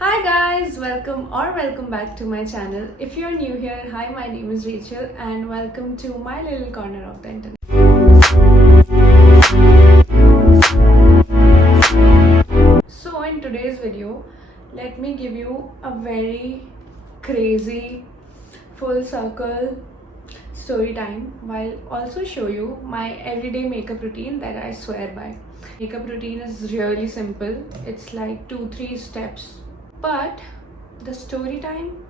Hi guys, welcome back to my channel. If you're new here, hi, my name is Rachel and welcome to my little corner of the internet. So in today's video, let me give you a very crazy full circle story time while also show you my everyday makeup routine that I swear by. Makeup routine is really simple. It's like 2-3 steps. But the story time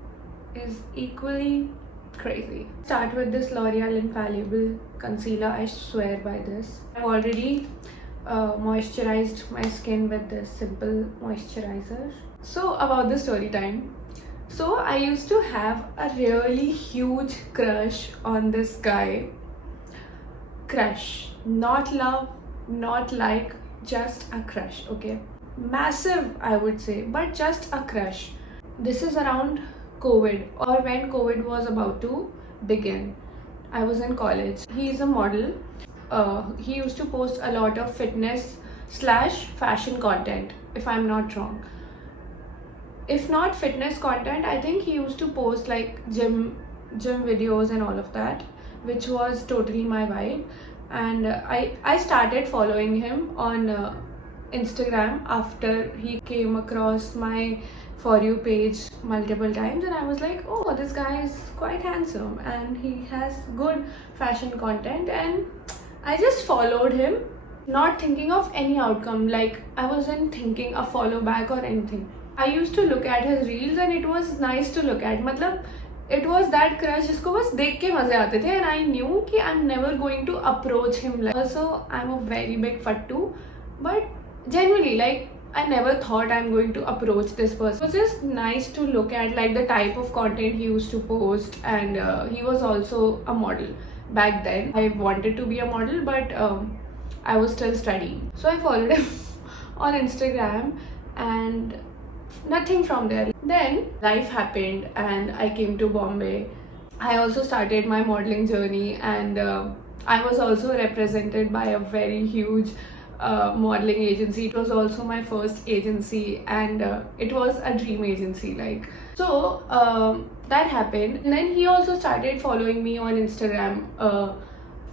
is equally crazy. Start with this L'Oreal Infallible Concealer. I swear by this. I've already moisturized my skin with this simple moisturizer. So about the story time. So I used to have a really huge crush on this guy. Crush. Not love, not like, just a crush, okay? Massive, I would say, but just a crush. This is around COVID or when COVID was about to begin. I was in college. He is a model. He used to post a lot of fitness slash fashion content, if I'm not wrong. If not fitness content, I think he used to post like gym videos and all of that, which was totally my vibe. And I started following him on Instagram after he came across my For You page multiple times, and I was like, oh, this guy is quite handsome and he has good fashion content, and I just followed him, not thinking of any outcome. Like, I wasn't thinking a follow back or anything. I used to look at his reels and it was nice to look at. मतलब it was that crush जिसको बस देख के मजे आते थे, and I knew कि I'm never going to approach him. Like, also, I'm a very big fattu, but genuinely, like, I never thought I'm going to approach this person. It was just nice to look at, like, the type of content he used to post, and he was also a model back then. I wanted to be a model, but I was still studying. So I followed him on Instagram and nothing from there. Then life happened and I came to Bombay. I also started my modeling journey, and I was also represented by a very huge modeling agency. It was also my first agency, and it was a dream agency, like. So that happened, and then he also started following me on Instagram a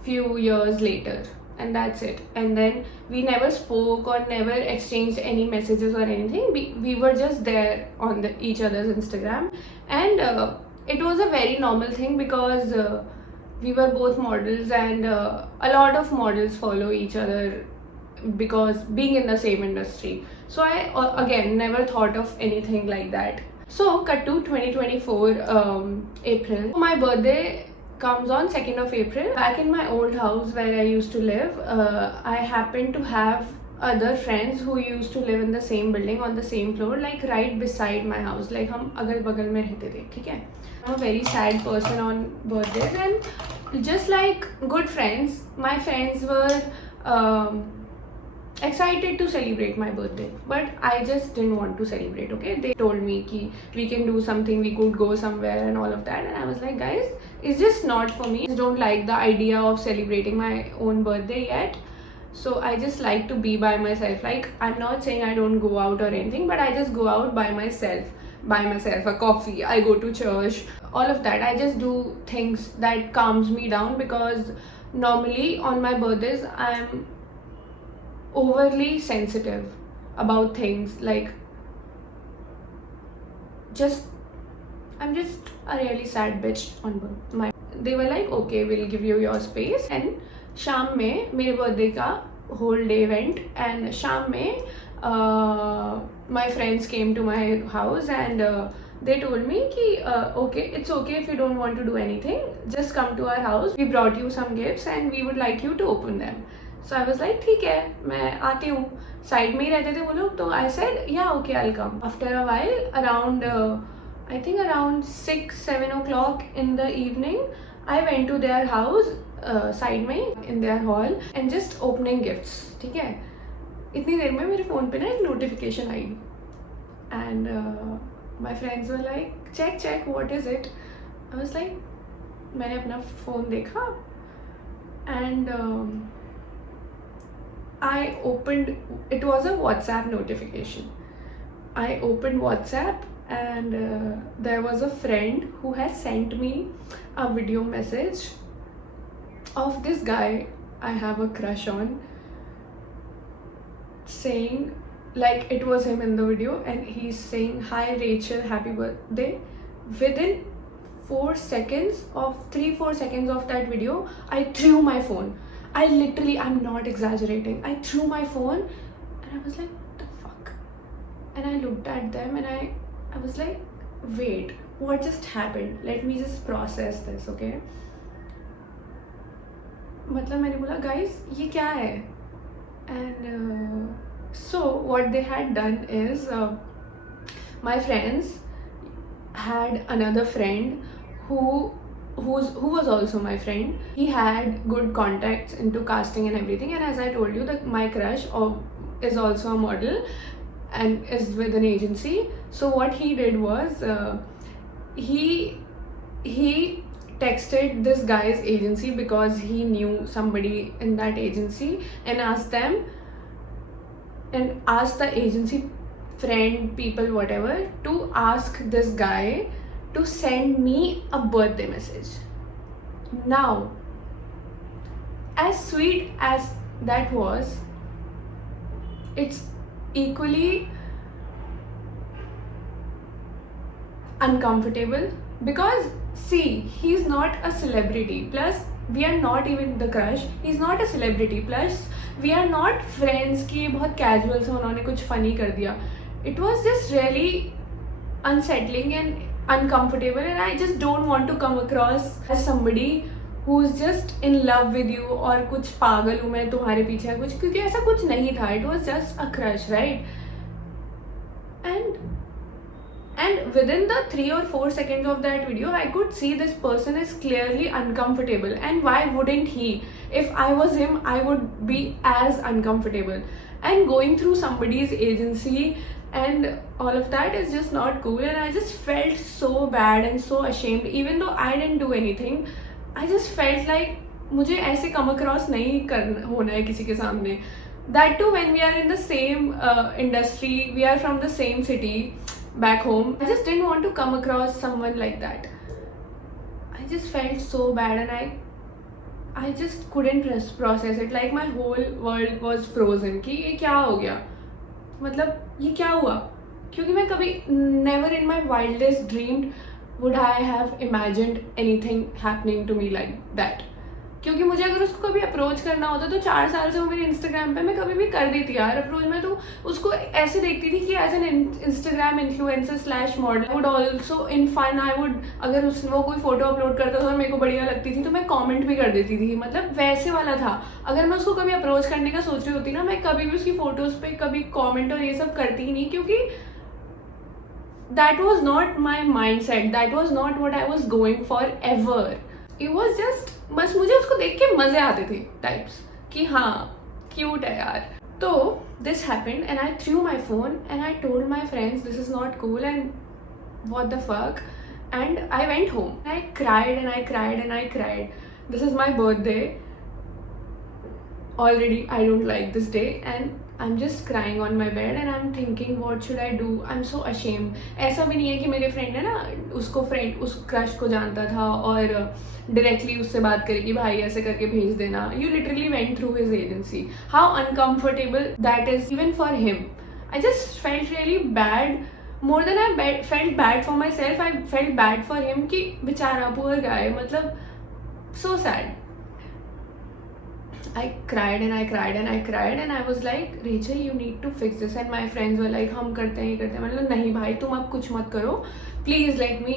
few years later, and that's it. And then we never spoke or never exchanged any messages or anything. We were just there on each other's Instagram, and it was a very normal thing because we were both models, and a lot of models follow each other because being in the same industry. So I again never thought of anything like that. So cut to 2024 April. My birthday comes on 2nd of April. Back in my old house where I used to live, I happened to have other friends who used to live in the same building on the same floor, like right beside my house. Like हम अगल बगल में रहते थे, ठीक है? I'm a very sad person on birthdays, and just like good friends, my friends were excited to celebrate my birthday, but I just didn't want to celebrate. Okay, they told me ki we can do something, we could go somewhere and all of that, and I was like, guys, it's just not for me. I just don't like the idea of celebrating my own birthday yet. So I just like to be by myself. Like, I'm not saying I don't go out or anything, but I just go out by myself, a coffee, I go to church, all of that. I just do things that calms me down, because normally on my birthdays I'm overly sensitive about things. Like, I'm just a really sad bitch on my. They were like, okay, we'll give you your space. And शाम में मेरे birthday का whole day went, and शाम में my friends came to my house, and they told me कि okay, it's okay if you don't want to do anything, just come to our house, we brought you some gifts and we would like you to open them. So I was like, ठीक है, मैं आती हूँ. Side में ही रहते थे वो लोग, तो I said, yeah, okay, I'll come. After a while, around I think around 6-7 o'clock in the evening, I went to their house, side में in their hall, and just opening gifts. ठीक है, इतनी देर में मेरे फ़ोन पे ना एक notification I, and my friends were like, check, what is it? I was like, मैंने अपना फ़ोन देखा, and I opened, it was a WhatsApp notification, I opened WhatsApp and there was a friend who had sent me a video message of this guy I have a crush on, saying, like, it was him in the video, and he's saying, "Hi Rachel, happy birthday." Within 3-4 seconds of that video, I threw my phone. I literally, I'm not exaggerating, I threw my phone and I was like, what the fuck? And I looked at them and I was like, wait, what just happened? Let me just process this, okay? मतलब मैंने बोला, guys, ये क्या है? And so what they had done is, my friends had another friend who was also my friend. He had good contacts into casting and everything, and as I told you, that my crush is also a model and is with an agency. So what he did was, he texted this guy's agency because he knew somebody in that agency, and asked the agency friend, people, whatever, to ask this guy to send me a birthday message. Now, as sweet as that was, it's equally uncomfortable because, see, he's not a celebrity, plus we are not even the crush, he's not a celebrity, plus we are not friends कि बहुत casual से उन्होंने कुछ funny कर दिया. It was just really unsettling and uncomfortable, and I just don't want to come across as somebody who's just in love with you और कुछ पागल हूँ मैं तुम्हारे पीछे कुछ, क्योंकि ऐसा कुछ नहीं था. It was just a crush, right? And within the 3 or 4 seconds of that video, I could see this person is clearly uncomfortable. And why wouldn't he? If I was him, I would be as uncomfortable. And going through somebody's agency and all of that is just not cool. And I just felt so bad and so ashamed. Even though I didn't do anything, I just felt like मुझे ऐसे come across नहीं होना है किसी के सामने. That too when we are in the same industry, we are from the same city back home. I just didn't want to come across someone like that. I just felt so bad and I just couldn't process it. Like my whole world was frozen कि ये क्या हो गया, मतलब ये क्या हुआ, क्योंकि मैं कभी never in my wildest dreamed would I have imagined anything happening to me like that. क्योंकि मुझे अगर उसको कभी अप्रोच करना होता तो 4 साल से वो मेरे इंस्टाग्राम पे मैं कभी भी कर देती यार अप्रोच. मैं तो उसको ऐसे देखती थी कि as an Instagram influencer slash model would also in fun I would, अगर वो कोई फोटो अपलोड करता था और मेरे को बढ़िया लगती थी तो मैं कमेंट भी कर देती थी. मतलब वैसे वाला था. अगर मैं उसको कभी अप्रोच करने का सोच रही होती ना, मैं कभी भी उसकी फोटोज पे कभी कॉमेंट और ये सब करती ही नहीं, क्योंकि that was not my mind set, that was not what I was going for ever. It was just, बस मुझे उसको देख के मजे आते थे टाइप्स कि हाँ क्यूट है यार. तो this happened and I through my phone and I told my friends this is not cool and what the fuck, and I went home. I cried and I cried and I cried. This is my birthday already. I don't like this day and I'm just crying on my bed and I'm thinking what should I do. I'm so ashamed. ऐसा भी नहीं है कि मेरे friend है ना, उसको friend उस क्रश को जानता था और डायरेक्टली उससे बात करे कि भाई ऐसे करके भेज देना. You literally went through his agency. How uncomfortable that is even for him. I just felt really bad. More than I felt bad for myself, I felt bad for him कि बेचारा poor guy. मतलब so sad. I cried and I cried and I cried and I was like, Rachel, you need to fix this. And my friends were like, हम करते हैं ये करते हैं. मतलब नहीं भाई तुम अब कुछ मत करो. Please let me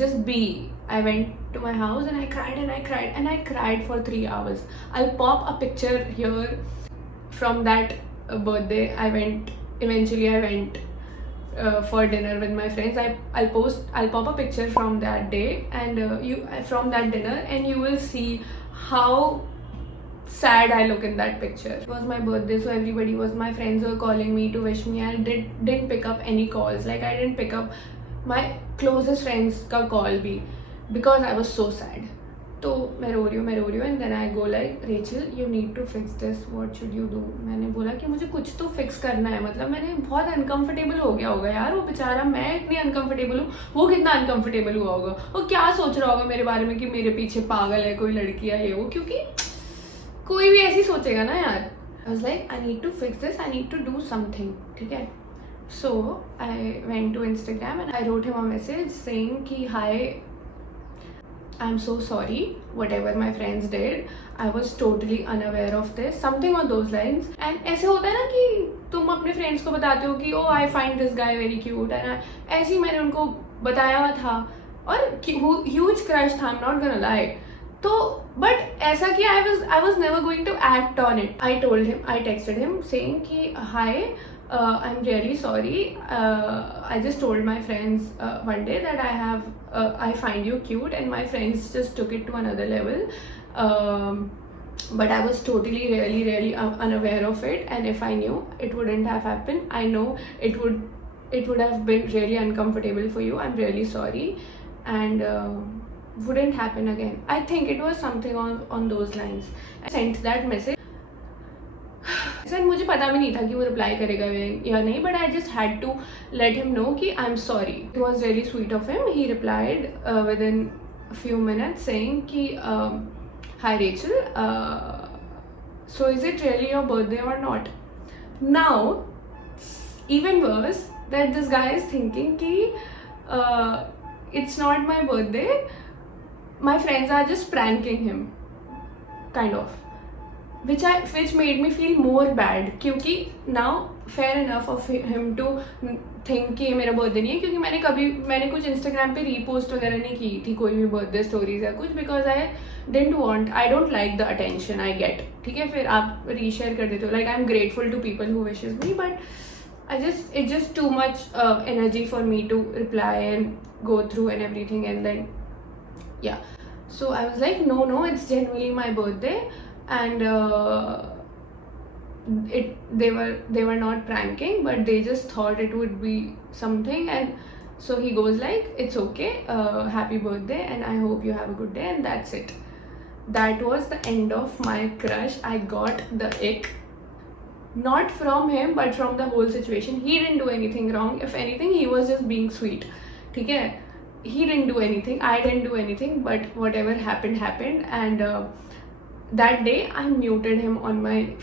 just be. I went to my house and I cried and I cried and I cried for 3 hours. I'll pop a picture here from that birthday. Eventually I went for dinner with my friends. I'll pop a picture from that day and from that dinner and you will see how sad I look in that picture. It was my birthday, so everybody was, my friends were calling me to wish me. I didn't pick up any calls. Like I didn't pick up my closest friends ka call bhi because I was so sad. तो मैं रो रही हूँ and then I go like Rachel you need to fix this, what should you do. मैंने बोला कि मुझे कुछ तो फिक्स करना है, मतलब मैंने बहुत अनकंफर्टेबल हो गया होगा यार, वो बेचारा, मैं इतनी अनकंफर्टेबल हूँ, वो कितना अनकंफर्टेबल हुआ होगा, वो क्या सोच रहा होगा मेरे बारे में कि मेरे पीछे पागल है कोई लड़की है ये वो, क्योंकि कोई भी ऐसी सोचेगा ना यार। I was like I need to fix this, I need to do something, ठीक है। So I went to Instagram and I wrote him a message saying ki hi, I'm so sorry whatever my friends did, I was totally unaware of this, something on those lines। and ऐसे होता है ना कि तुम अपने friends को बताते हो कि oh I find this guy very cute and ऐसे ही मैंने उनको बताया हुआ था और huge crush था, I'm not gonna lie। तो बट ऐसा कि I was never going to act on it। I texted him saying कि hi, I'm really sorry, I just told my friends one day that I find you cute and my friends just took it to another level, but I was totally really unaware of it, and if I knew it wouldn't have happened, I know it would have been really uncomfortable for you, I'm really sorry, and wouldn't happen again। I think it was something on those lines। I sent that message sir मुझे पता भी नहीं था कि वो reply करेगा या नहीं, but I just had to let him know कि I am sorry. It was really sweet of him. He replied within few minutes saying कि hi Rachel, so is it really your birthday or not. Now even worse that this guy is thinking ki it's not my birthday, my friends are just pranking him kind of, which made me feel more bad, क्योंकि now fair enough of him to think कि ये मेरा birthday नहीं है, क्योंकि मैंने कुछ Instagram पे रीपोस्ट वगैरह नहीं की थी कोई भी बर्थडे स्टोरीज या कुछ, because I don't like the attention I get, ठीक है। फिर आप रीशेयर कर देते हो, like I am grateful to people who wishes me, but it's just too much energy for me to reply and go through and everything, and then yeah, so I was like no, it's genuinely my birthday, and they were not pranking, but they just thought it would be something, and so he goes like it's okay, happy birthday and I hope you have a good day, and that's it. That was the end of my crush. I got the ick, not from him but from the whole situation. He didn't do anything wrong, if anything he was just being sweet, ठीक है। He didn't do anything, I didn't do anything, but whatever happened, and that day I muted him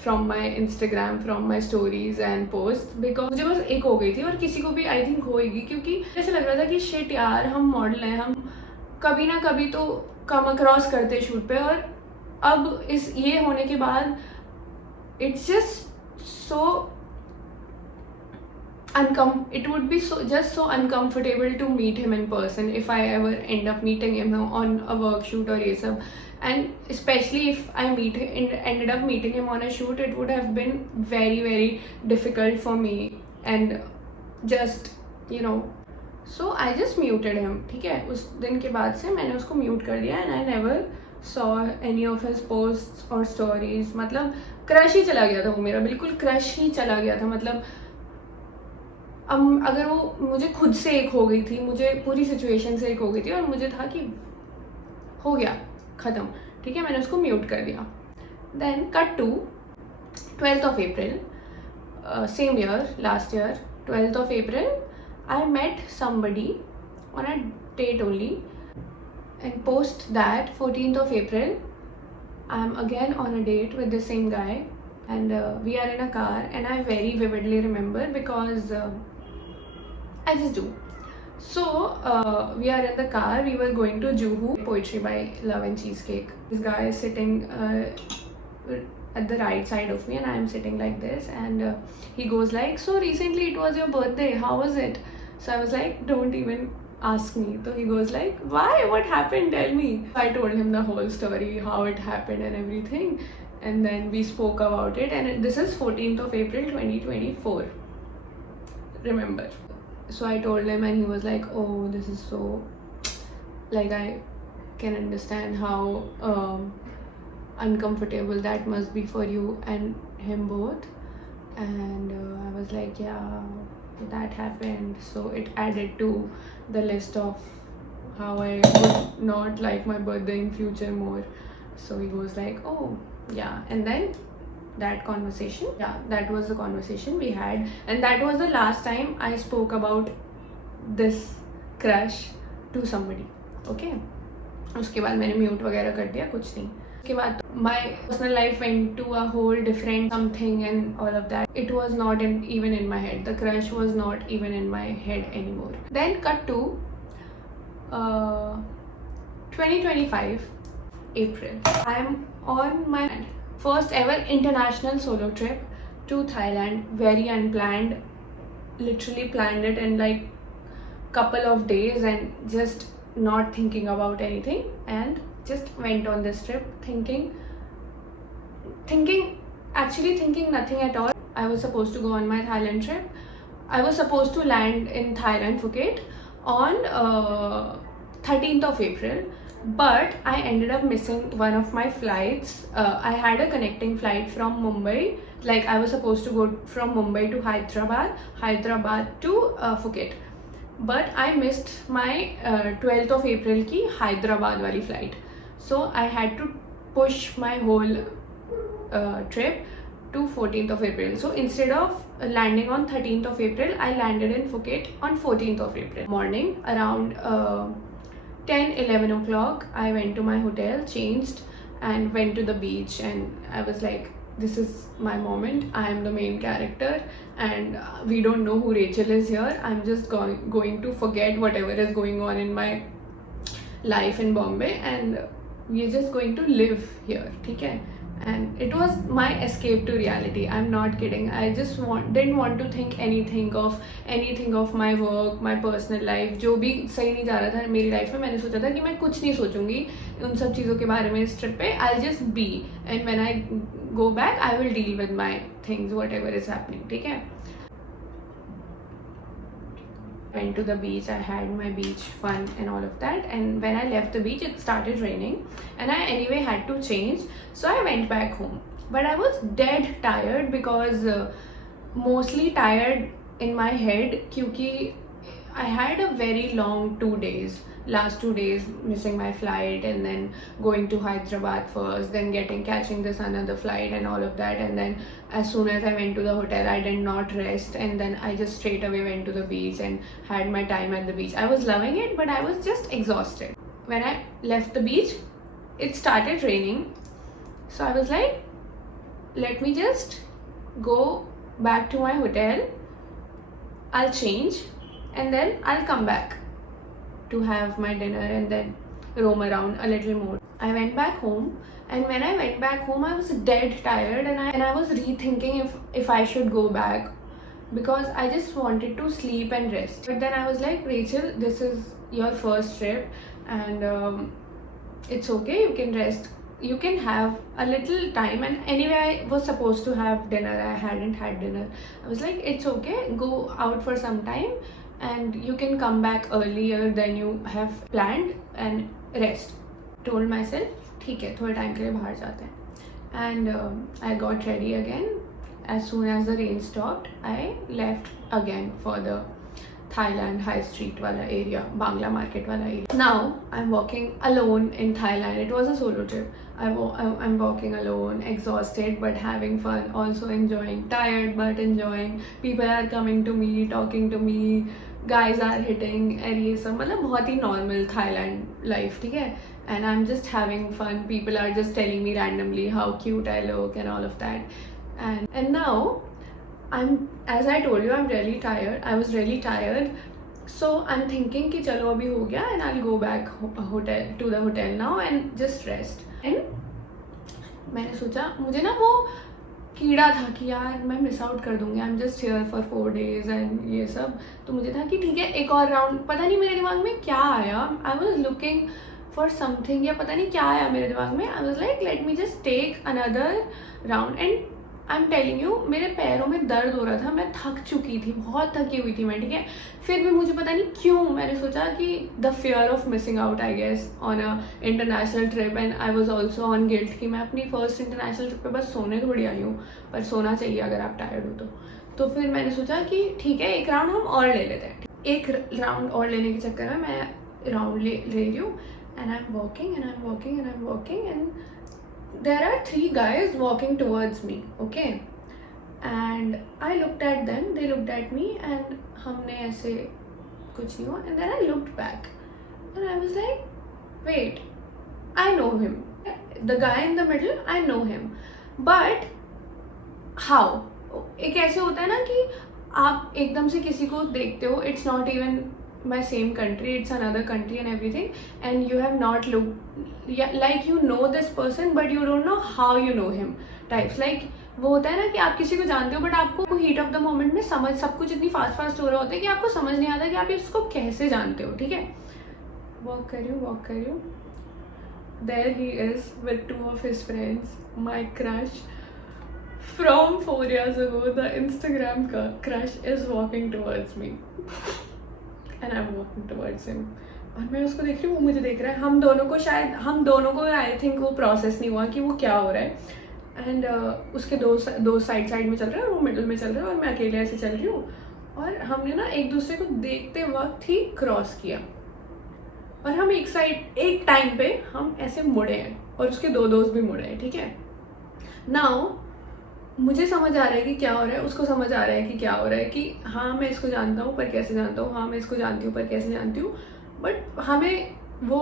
from my Instagram, from my stories and posts, because मुझे बस एक हो गई थी और किसी को भी आई थिंक होएगी, क्योंकि ऐसा लग रहा था कि शिट यार, हम मॉडल हैं, हम कभी ना कभी तो कम अक्रॉस करते शूट पे, और अब ये होने के बाद it's just so it would be just so uncomfortable to meet him in person if I ever end up meeting him on a work shoot or ये सब, and especially if I ended up meeting him on a shoot, it would have been very difficult for me, and just so I just muted him, ठीक है। उस दिन के बाद से मैंने उसको म्यूट कर दिया, and I never saw any of his posts or stories। मतलब क्रश ही चला गया था वो मेरा, बिल्कुल क्रश ही चला गया था। मतलब अब अगर वो मुझे खुद से एक हो गई थी, मुझे पूरी सिचुएशन से एक हो गई थी, और मुझे था कि हो गया ख़त्म, ठीक है, मैंने उसको म्यूट कर दिया। Then cut to 12th of April, same year, last year, 12th of April, I met somebody on a date only, and post that 14th of April I'm again on a date with the same guy, and we are in a car, and I very vividly remember because I just do. So we are in the car, we were going to Juhu, Poetry by Love and Cheesecake. This guy is sitting at the right side of me, and I am sitting like this, and he goes like, so recently it was your birthday, how was it? So I was like, don't even ask me. So he goes like, why, what happened, tell me. I told him the whole story, how it happened and everything, and then we spoke about it, and this is 14th of April 2024, remember. So I told him, and he was like, oh, this is so, like, I can understand how uncomfortable that must be for you and him both, and I was like, yeah, that happened, so it added to the list of how I would not like my birthday in future more. So he goes like, oh yeah. And then that conversation, yeah, that was the conversation we had, and that was the last time I spoke about this crush to somebody. Okay, उसके बाद मैंने mute वगैरह कर दिया, कुछ नहीं. उसके बाद my personal life went to a whole different something and all of that. It was not even in my head. The crush was not even in my head anymore. Then cut to 2025 April. I am on my first ever international solo trip to Thailand. Very unplanned. Literally planned it in like couple of days and just not thinking about anything, and just went on this trip thinking nothing at all. I was supposed to go on my Thailand trip. I was supposed to land in Thailand, Phuket on 13th of April, but I ended up missing one of my flights. I had a connecting flight from Mumbai. Like I was supposed to go from Mumbai to Hyderabad to Phuket. But I missed my 12th of April की Hyderabad वाली flight. So I had to push my whole trip to 14th of April. So instead of landing on 13th of April, I landed in Phuket on 14th of April. Morning around 10-11 o'clock, I went to my hotel, changed and went to the beach, and I was like, this is my moment. I am the main character and we don't know who Rachel is here. I'm just going to forget whatever is going on in my life in Bombay and we're just going to live here, okay? And it was my escape to reality. I'm not kidding. I just didn't want to think anything of my work, my personal life. जो भी सही नहीं जा रहा था मेरी life में, मैंने सोचा था कि मैं कुछ नहीं सोचूंगी उन सब चीज़ों के बारे में इस ट्रिप पे. I'll just be, and when I go back, I will deal with my things, whatever is happening. ठीक है? Went to the beach. I had my beach fun and all of that, and when I left the beach it started raining and I anyway had to change, so I went back home. But I was dead tired because mostly tired in my head क्योंकि I had a very long 2 days. Last 2 days missing my flight and then going to Hyderabad first, then catching this another flight and all of that, and then as soon as I went to the hotel I did not rest, and then I just straight away went to the beach and had my time at the beach. I was loving it, but I was just exhausted. When I left the beach it started raining, so I was like, let me just go back to my hotel, I'll change and then I'll come back to have my dinner and then roam around a little more. I went back home, and when I went back home I was dead tired and I was rethinking if I should go back because I just wanted to sleep and rest. But then I was like, Rachel, this is your first trip and it's okay, you can rest, you can have a little time, and anyway I was supposed to have dinner, I hadn't had dinner. I was like, it's okay, go out for some time and you can come back earlier than you have planned and rest. Told myself, ठीक है, थोड़े time के लिए बाहर जाते हैं. And I got ready again. As soon as the rain stopped, I left again for the Thailand high street wala area, Bangla market wala area. Now I'm walking alone in Thailand. It was a solo trip. I'm walking alone, exhausted but having fun, also enjoying, tired but enjoying. People are coming to me, talking to me, guys are hitting, and ये सब मतलब बहुत ही normal Thailand life, ठीक है? And I'm just having fun. People are just telling me randomly how cute I look and all of that. And now as I told you, I'm really tired. I was really tired. So I'm thinking कि चलो अभी हो गया and I'll go back to the hotel now and just rest. And मैंने सोचा, मुझे ना वो कीड़ा था कि यार मैं मिस आउट कर दूंगी, I am just here for 4 days and ये सब. तो मुझे था कि ठीक है एक और राउंड. पता नहीं मेरे दिमाग में क्या आया, I was looking for something या पता नहीं क्या आया मेरे दिमाग में. I was like let me just take another round. And I am telling you, मेरे पैरों में दर्द हो रहा था, मैं थक चुकी थी, बहुत थकी हुई थी मैं, ठीक है. फिर भी मुझे पता नहीं क्यों मैंने सोचा कि the fear of missing out I guess on a international trip, and I was also on guilt कि मैं अपनी फर्स्ट इंटरनेशनल ट्रिप पे बस सोने थोड़ी आई हूँ, पर सोना चाहिए अगर आप टायर्ड हो तो फिर मैंने सोचा कि ठीक है एक राउंड हम और ले लेते हैं. एक राउंड और लेने के चक्कर में मैं राउंड ले रही हूँ and I am walking and I am walking and I am walking and there are 3 guys walking towards me, okay, and I looked at them, they looked at me and हमने ऐसे कुछ नहीं हुआ and then I looked back and I was like wait, I know him, the guy in the middle, I know him, but how? एक ऐसे होता है ना कि आप एकदम से किसी को देखते हो, it's not even my same country, it's another country and everything, and you have not look like you know this person but you don't know how you know him types. Like वो होता है ना कि आप किसी को जानते हो बट आपको हीट ऑफ द मोमेंट में समझ, सब कुछ इतनी फास्ट हो रहा होता है कि आपको समझ नहीं आता कि आप इसको कैसे जानते हो. ठीक है, वॉक कर रही हूँ, there he is with 2 of his friends, my crush from 4 years ago, the Instagram crush is walking towards me and I'm walking towards him. और मैं उसको देख रही हूँ, वो मुझे देख रहा है. हम दोनों को आई थिंक वो प्रोसेस नहीं हुआ कि वो क्या हो रहा है. एंड उसके दो साइड में चल रहा है और वो मिडल में चल रहा है और मैं अकेले ऐसे चल रही हूँ. और हमने ना एक दूसरे को देखते वक्त ही क्रॉस किया और हम एक टाइम पे हम ऐसे मुड़े हैं और उसके 2 दोस्त भी मुड़े हैं. ठीक है, नाउ मुझे समझ आ रहा है कि क्या हो रहा है, उसको समझ आ रहा है कि क्या हो रहा है, कि हाँ मैं इसको जानता हूँ पर कैसे जानता हूँ, हाँ मैं इसको जानती हूँ पर कैसे जानती हूँ, बट हमें वो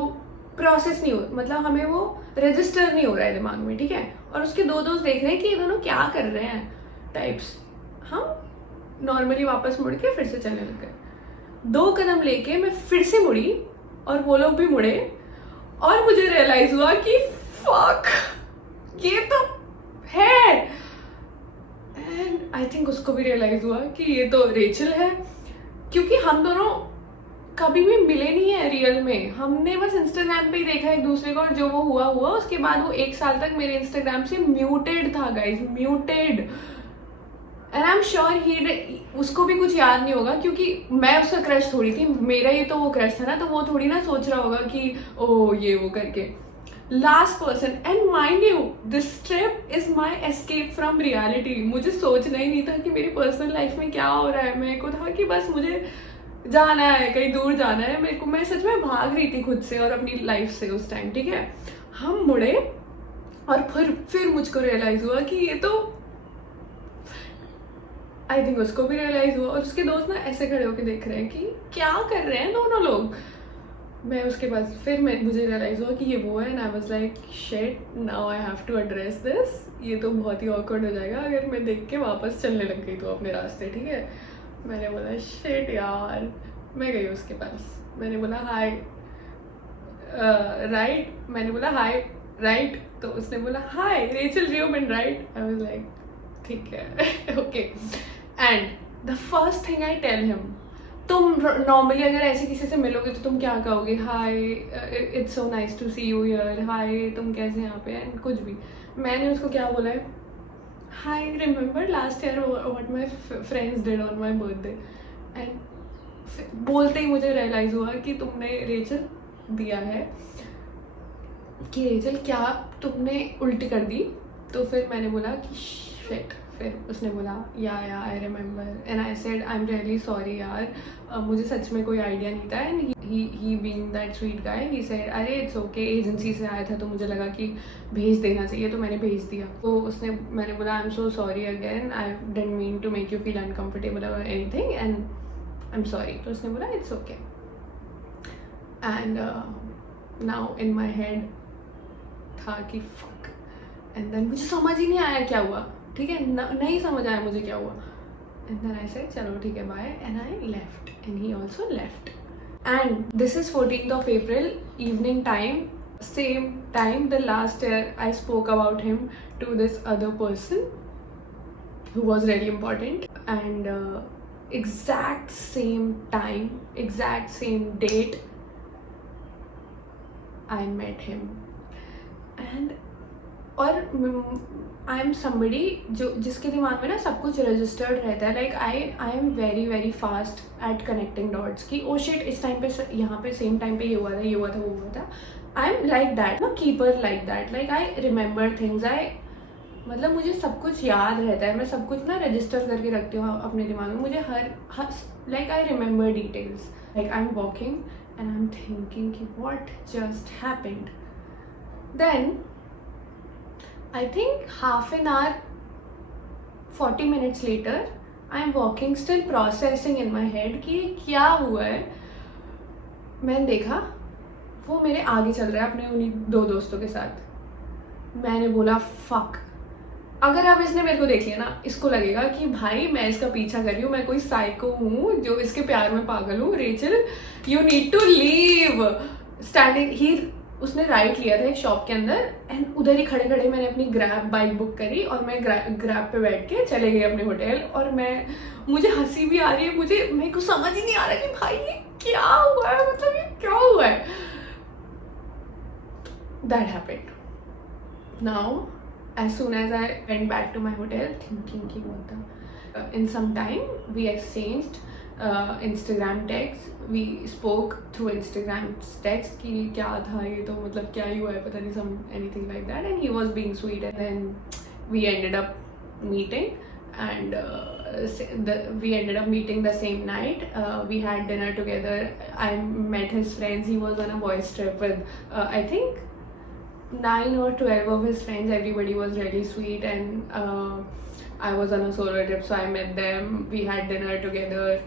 प्रोसेस नहीं हो, मतलब हमें वो रजिस्टर नहीं हो रहा है दिमाग में. ठीक है, और उसके 2 दोस्त देख रहे हैं कि ये दोनों क्या कर रहे हैं टाइप्स. हम नॉर्मली वापस मुड़ के फिर से चलने लग गए. 2 कदम लेके मैं फिर से मुड़ी और वो लोग भी मुड़े और मुझे रियलाइज हुआ कि फक, ये तो है. एंड आई थिंक उसको भी रियलाइज हुआ कि ये तो रेचल है, क्योंकि हम दोनों कभी भी मिले नहीं है रियल में. हमने बस इंस्टाग्राम पे ही देखा एक दूसरे को और जो वो हुआ. उसके बाद वो 1 साल तक मेरे इंस्टाग्राम से म्यूटेड था guys, muted. And I am sure उसको भी कुछ याद नहीं होगा क्योंकि मैं उसका क्रश थोड़ी थी, मेरा ही तो वो क्रश था ना, तो वो थोड़ी ना सोच रहा होगा कि ओ ये वो करके. Last person, and mind you this trip is my escape from reality. मुझे सोचना ही नहीं था कि मेरी पर्सनल लाइफ में क्या हो रहा है. मेरे को था कि बस मुझे जाना है, कहीं दूर जाना है मेरे को. मैं सच में भाग रही थी खुद से और अपनी लाइफ से उस टाइम. ठीक है, हम मुड़े और फिर मुझको रियलाइज हुआ कि ये तो, आई थिंक उसको भी रियलाइज हुआ और उसके दोस्त ना ऐसे खड़े होकर देख रहे हैं कि क्या कर रहे हैं दोनों लोग. मैं उसके बाद फिर मुझे रियलाइज हुआ कि ये वो है and I was like shit, now I have to address this. ये तो बहुत ही ऑकवर्ड हो जाएगा अगर मैं देख के वापस चलने लग गई तो अपने रास्ते. ठीक है, मैंने बोला शिट यार. मैं गई उसके पास, मैंने बोला हाय राइट, मैंने बोला हाय राइट, तो उसने बोला हाय रेचल रियोबिन राइट. आई वाज लाइक ठीक है okay. And the first thing I tell him, तुम नॉर्मली अगर ऐसे किसी से मिलोगे तो तुम क्या कहोगे? Hi it's so nice to see you here, hi तुम कैसे यहाँ पे, एंड कुछ भी. मैंने उसको क्या बोला है, hi remember last year what my friends did on my birthday. And बोलते ही मुझे रियलाइज हुआ कि तुमने रेचल दिया है कि रेचल क्या तुमने उल्टी कर दी. तो फिर मैंने बोला कि शिट. फिर उसने बोला या I remember and I said I am really sorry यार, मुझे सच में कोई आइडिया नहीं था. And he being that sweet guy he said अरे इट्स ओके, एजेंसी से आया था तो मुझे लगा कि भेज देना चाहिए तो मैंने भेज दिया. तो मैंने बोला I am so sorry again, I didn't mean to make you feel uncomfortable or anything and I am sorry. तो उसने बोला it's okay. And now in my head था कि फक. एंड देन मुझे समझ ही नहीं आया क्या हुआ. ठीक है, नहीं समझ आया मुझे क्या हुआ. एंड देन आई सेड चलो ठीक है bye and I left and he also left. And this is 14th of April evening time, same time the last year I spoke about him to this other person who was really important. And exact same time, exact same date I met him. And और I am somebody जिसके दिमाग में ना सब कुछ registered रहता है. Like I am very very fast at connecting dots की ओ शिट इस टाइम पे यहाँ पे सेम टाइम पे ये हुआ था वो हुआ था. I am like that, no keeper like that. Like I remember things, मतलब मुझे सब कुछ याद रहता है. मैं सब कुछ ना रजिस्टर करके रखती हूँ अपने दिमाग में. मुझे हर like I remember details. Like I'm walking and I'm thinking what just happened. Then I think half an hour, 40 minutes later, I'm walking, still processing in my head कि क्या हुआ है. मैंने देखा वो मेरे आगे चल रहा है अपने उन्हीं 2 दोस्तों के साथ. मैंने बोला फक, अगर अब इसने मेरे को देख लिया ना, इसको लगेगा कि भाई मैं इसका पीछा कर रही हूँ, मैं कोई साइको हूँ जो इसके प्यार में पागल हूँ. Rachel, you need to leave. Standing ही, उसने राइट लिया था एक शॉप के अंदर, एंड उधर ही खड़े खड़े मैंने अपनी ग्रैब बाइक बुक करी और मैं ग्रैब पे बैठ के चले गए अपने होटल. और मुझे हंसी भी आ रही है, मेरे को समझ ही नहीं आ रहा कि भाई ये क्या हुआ है, मतलब ये क्या हुआ है. That happened. Now as soon as I went back to my hotel, thinking ki what the, in some time we exchanged Instagram texts. We spoke through Instagram text कि क्या था ये, तो मतलब क्या ही हुआ है पता नहीं, some anything like that. And he was being sweet, and then we ended up meeting, and we ended up meeting the same night. We had dinner together. I met his friends. He was on a boys trip with I think 9 or 12 of his friends. Everybody was really sweet, and I was on a solo trip, so I met them. We had dinner together,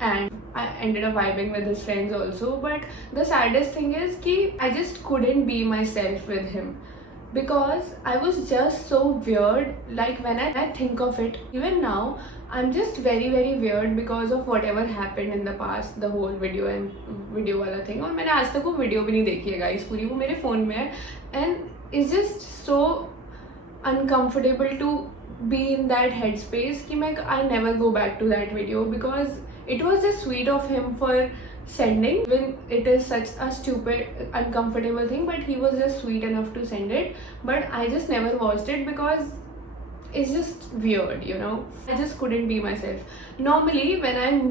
and I ended up vibing with his friends also. But the saddest thing is कि I just couldn't be myself with him, because I was just so weird. Like when I think of it, even now, I'm just very very weird because of whatever happened in the past, the whole video वाला thing. और मैंने आज तक वो video भी नहीं देखी है गाइस पूरी, वो मेरे फ़ोन में है. And it's just so uncomfortable to be in that headspace कि I never go back to that video, because it was just sweet of him for sending when it is such a stupid uncomfortable thing, but he was just sweet enough to send it. But I just never watched it because it's just weird, you know. I just couldn't be myself. Normally when I'm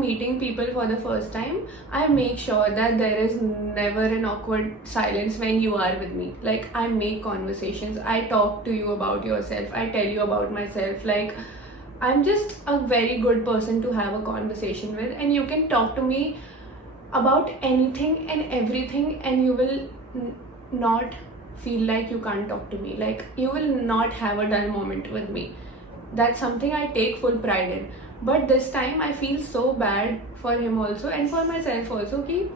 meeting people for the first time, I make sure that there is never an awkward silence when you are with me. Like I make conversations, I talk to you about yourself, I tell you about myself. Like I'm just a very good person to have a conversation with, and you can talk to me about anything and everything, and you will not feel like you can't talk to me. Like you will not have a dull moment with me. That's something I take full pride in. But this time I feel so bad for him also, and for myself also, कि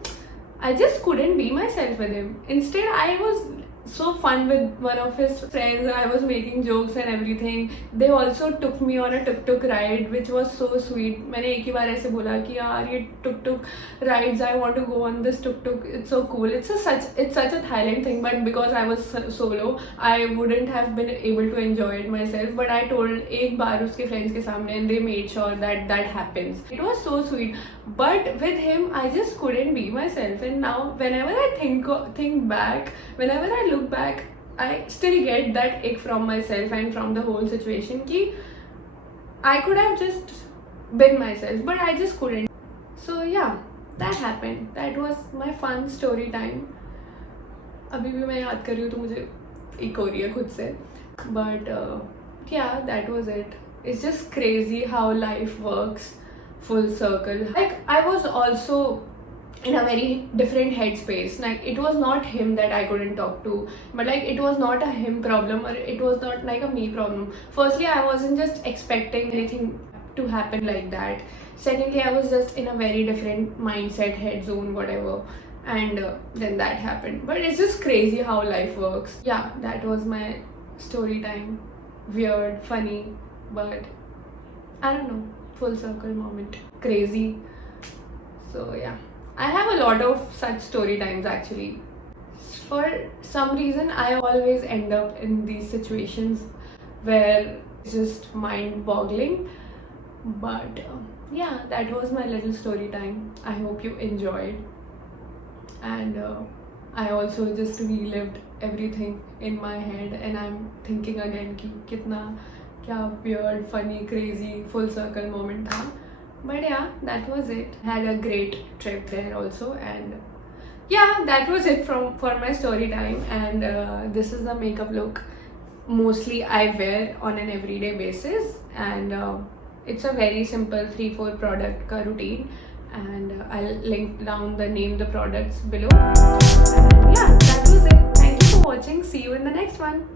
I just couldn't be myself with him. Instead I was so fun with one of his friends. I was making jokes and everything. They also took me on a tuk-tuk ride, which was so sweet. मैंने एक ही बार ऐसे बोला कि यार ये tuk-tuk rides, I want to go on this tuk-tuk. It's so cool. It's such a Thailand thing, but because I was solo, I wouldn't have been able to enjoy it myself. But I told एक बार उसके friends के सामने, and they made sure that happens. It was so sweet. But with him, I just couldn't be myself. And now, whenever I think back, whenever I look back, I still get that ick from myself and from the whole situation कि I could have just been myself, but I just couldn't. So yeah, that happened. That was my fun story time. अभी भी मैं याद कर रही हूँ तो मुझे इक हो रही है खुद से. But yeah, that was it. It's just crazy how life works full circle. Like I was also in a very different headspace. Like it was not him that I couldn't talk to, but like it was not a him problem, or it was not like a me problem. Firstly, I wasn't just expecting anything to happen like that. Secondly, I was just in a very different mindset, head zone, whatever, and then that happened. But it's just crazy how life works. Yeah, that was my story time. Weird, funny, but I don't know, full circle moment. Crazy. So yeah, I have a lot of such story times actually. For some reason, I always end up in these situations where it's just mind-boggling. But yeah, that was my little story time. I hope you enjoyed. And I also just relived everything in my head, and I'm thinking again कि कितना क्या weird, funny, crazy, full circle moment था. But yeah, that was it. Had a great trip there also, and yeah, that was it for my story time. And this is the makeup look mostly I wear on an everyday basis, and it's a very simple 3-4 product ka routine. and I'll link down the name, the products below. And yeah, that was it. Thank you for watching. See you in the next one.